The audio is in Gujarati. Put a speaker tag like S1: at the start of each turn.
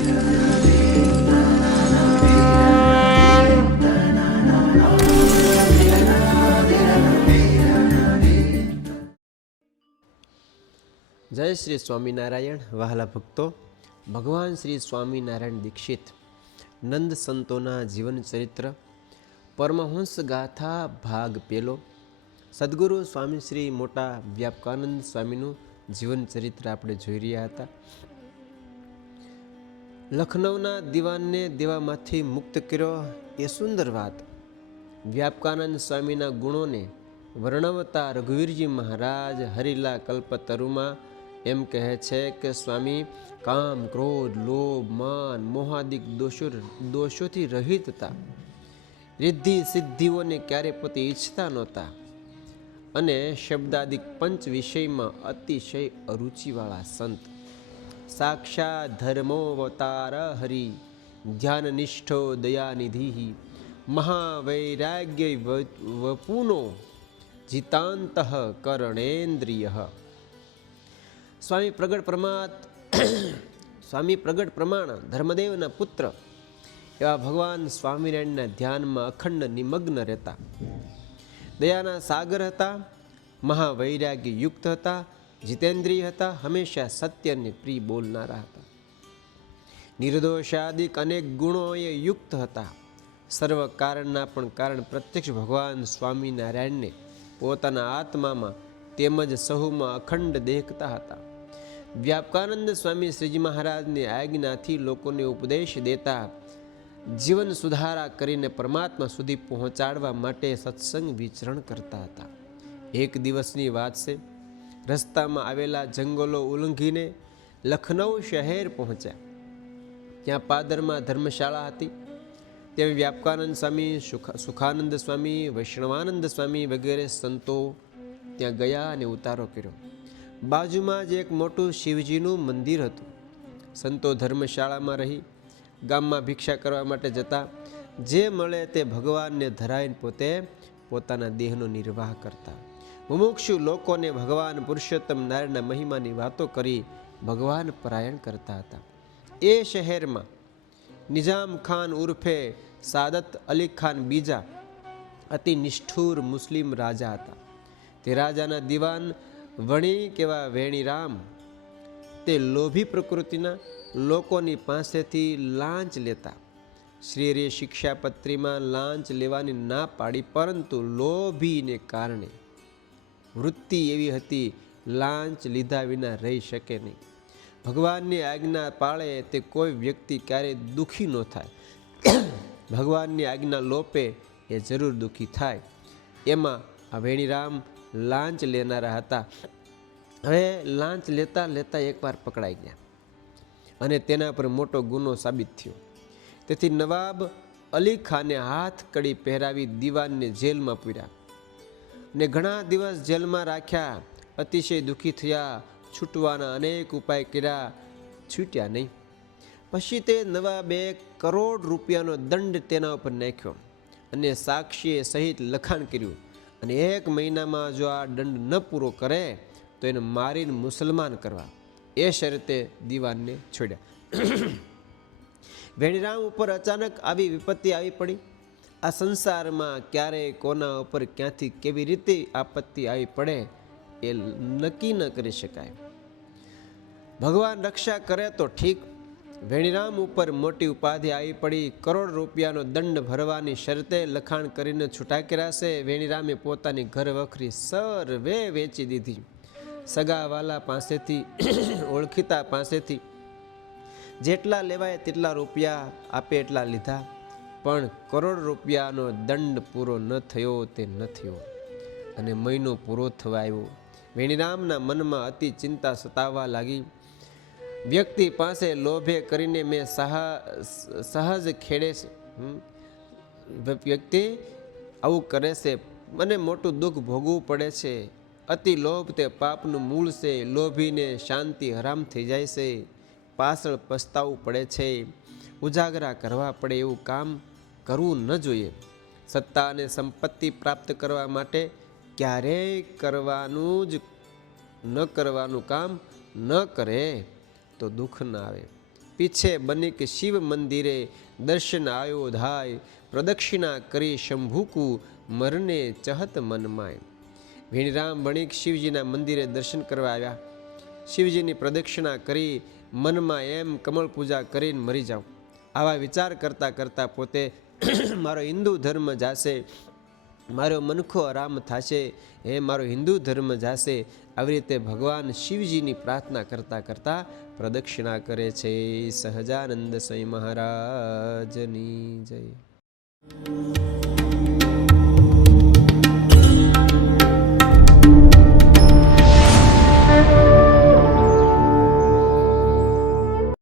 S1: જય શ્રી સ્વામિનારાયણ, વહાલા ભક્તો. ભગવાન શ્રી સ્વામિનારાયણ દીક્ષિત, નંદ સંતોના જીવન ચરિત્ર, પરમહંસ ગાથા ભાગ પેલો, સદગુરુ સ્વામી શ્રી મોટા વ્યાપકાનંદ સ્વામીનું જીવન ચરિત્ર આપણે જોઈ રહ્યા હતા. લખનૌના દીવાનને દેવામાંથી મુક્ત કર્યો એ સુંદર વાત. વ્યાપકાનંદ સ્વામીના ગુણોને વર્ણવતા રઘુવીરજી મહારાજ હરિલા કલ્પતરુમાં એમ કહે છે કે, સ્વામી, કામ, ક્રોધ, લોભ, માન, મોહાદિક દોષો દોષોથી રહિત હતા રિદ્ધિ, સિદ્ધિઓને ક્યારે પોતે ઈચ્છતા નહોતા. અને શબ્દાદિક પંચ વિષયમાં અતિશય અરુચિવાળા સંત. સાક્ષાત ધર્મોવતાર હરિ ધ્યાનનિષ્ઠો દયાનિધિ, મહાવૈરાગ્ય વપુનો, જીતાંત કરણેન્દ્રિય। સ્વામી પ્રગટ પ્રમાત, સ્વામી પ્રગટ પ્રમાણ, ધર્મદેવના પુત્ર, એવા ભગવાન સ્વામિનારાયણના ધ્યાનમાં અખંડ નિમગ્ન રહેતા। દયાના સાગર હતા, મહાવૈરાગ્ય યુક્ત હતા જીતેન્દ્રિય હતા, હંમેશા સત્યને પ્રિય બોલનારા હતા. નિર્દોષાદિક અનેક ગુણોએ યુક્ત હતા. સર્વ કારણના પણ કારણ પ્રત્યક્ષ ભગવાન સ્વામિનારાયણને પોતાના આત્મામાં તેમજ સહુમાં અખંડ દેખતા હતા. વ્યાપકાનંદ સ્વામી શ્રીજી મહારાજની આજ્ઞાથી લોકોને ઉપદેશ દેતા જીવન સુધારા કરીને પરમાત્મા સુધી પહોંચાડવા માટે સત્સંગ વિચરણ કરતા હતા. એક દિવસની વાત છે રસ્તામાં આવેલા જંગલો ઉલ્લંઘીને લખનૌ શહેર પહોંચ્યા. ત્યાં પાદરમાં ધર્મશાળા હતી. ત્યાં વ્યાપકાનંદ સ્વામી, સુખા, સુખાનંદ સ્વામી, વૈષ્ણવાનંદ સ્વામી વગેરે સંતો ત્યાં ગયા અને ઉતારો કર્યો. બાજુમાં જ એક મોટું શિવજીનું મંદિર હતું. સંતો ધર્મશાળામાં રહી, ગામમાં ભિક્ષા કરવા માટે જતા, જે મળે તે ભગવાનને ધરાઈને પોતે પોતાના દેહનો નિર્વાહ કરતા. મુમુક્ષુ લોકોને ભગવાન પુરુષોત્તમ નારાયણના મહિમાની વાતો કરી ભગવાન પરાયણ કરતા હતા. એ શહેરમાં નિઝામ ખાન ઉર્ફે સાદત અલી ખાન બીજા અતિ નિષ્ઠુર મુસ્લિમ રાજા હતા. તે રાજાના દિવાન વણી કેવા વેણીરામ, તે લોભી પ્રકૃતિના લોકોની પાસેથી લાંચ લેતા. શ્રીરે શિક્ષાપત્રીમાં લાંચ લેવાની ના પાડી, પરંતુ લોભીને કારણે વૃત્તિ એવી હતી, લાંચ લીધા વિના રહી શકે નહીં. ભગવાનની આજ્ઞા પાળે તે કોઈ વ્યક્તિ ક્યારેય દુઃખી ન થાય. ભગવાનની આજ્ઞા લોપે એ જરૂર દુઃખી થાય. એમાં આ વેણીરામ લાંચ લેનારા હતા. હવે લાંચ લેતા લેતા એકવાર પકડાઈ ગયા અને તેના પર મોટો ગુનો સાબિત થયો. તેથી નવાબ અલી ખાને હાથ કડી પહેરાવી દીવાનને જેલમાં પૂર્યા. ને ઘણા દિવસ જેલમાં રાખ્યા, અતિશય દુઃખી થયા, છૂટવાના અનેક ઉપાય કર્યા, છૂટ્યા નહીં. પછી તે નવા બે કરોડ રૂપિયાનો દંડ તેના ઉપર નાખ્યો અને સાક્ષીએ સહિત લખાણ કર્યું અને એક મહિનામાં જો આ દંડ ન પૂરો કરે, તો એને મારીને મુસલમાન કરવા. એ શરતે દીવાનને છોડ્યા. વેણીરામ ઉપર અચાનક આવી વિપત્તિ આવી પડી. આ સંસારમાં ક્યારે કોના ઉપર ક્યાંથી કેવી રીતે આપત્તિ આવી પડે એ નક્કી ન કરી શકાય. ભગવાન રક્ષા કરે તો ઠીક. વેણીરામ ઉપર મોટી ઉપાધિ આવી પડી. કરોડ રૂપિયાનો દંડ ભરવાની શરતે લખાણ કરીને છૂટા કર્યાશે વેણીરામે પોતાની ઘર વખરી સર્વે વેચી દીધી. સગાવાલા પાસેથી ઓળખીતા પાસેથી જેટલા લેવાય તેટલા રૂપિયા આપે એટલા લીધા. પણ કરોડ રૂપિયાનો દંડ પૂરો ન થયો તે ન થયો. અને મહિનો પૂરો થવા આવ્યો. વેણીરામના મનમાં અતિ ચિંતા સતાવવા લાગી. વ્યક્તિ પાસે લોભે કરીને મેં સહજ ખેડે છે. વ્યક્તિ આવું કરે છે. મને મોટું દુઃખ ભોગવવું પડે છે. અતિ લોભ તે પાપનું મૂળ છે. લોભીને શાંતિ હરામ થઈ જાય છે. પાછળ પસ્તાવવું પડે છે. ઉજાગરા કરવા પડે એવું કામ કરવું ન જોઈએ. સત્તા અને સંપત્તિ પ્રાપ્ત કરવા માટે ક્યારેય કરવાનું જ ન કરવાનું કામ ન કરે તો દુઃખ ના આવે. પીછે બનિક શિવ મંદિરે દર્શન આયોધાય, પ્રદક્ષિણા કરી શંભુકુ મરને ચહત મનમાય ભીણરામ વણિક શિવજીના મંદિરે દર્શન કરવા આવ્યા. શિવજીની પ્રદક્ષિણા કરી મનમાં એમ કમળ પૂજા કરીને મરી જાઉં. આવા વિચાર કરતાં કરતાં પોતે મારો હિન્દુ ધર્મ જાશે, મારો મનખો આરામ થશે, હે મારો હિન્દુ ધર્મ જાશે. આવી રીતે ભગવાન શિવજીની પ્રાર્થના કરતાં કરતાં પ્રદક્ષિણા કરે છે. સહજાનંદ સ્વામી મહારાજની જય.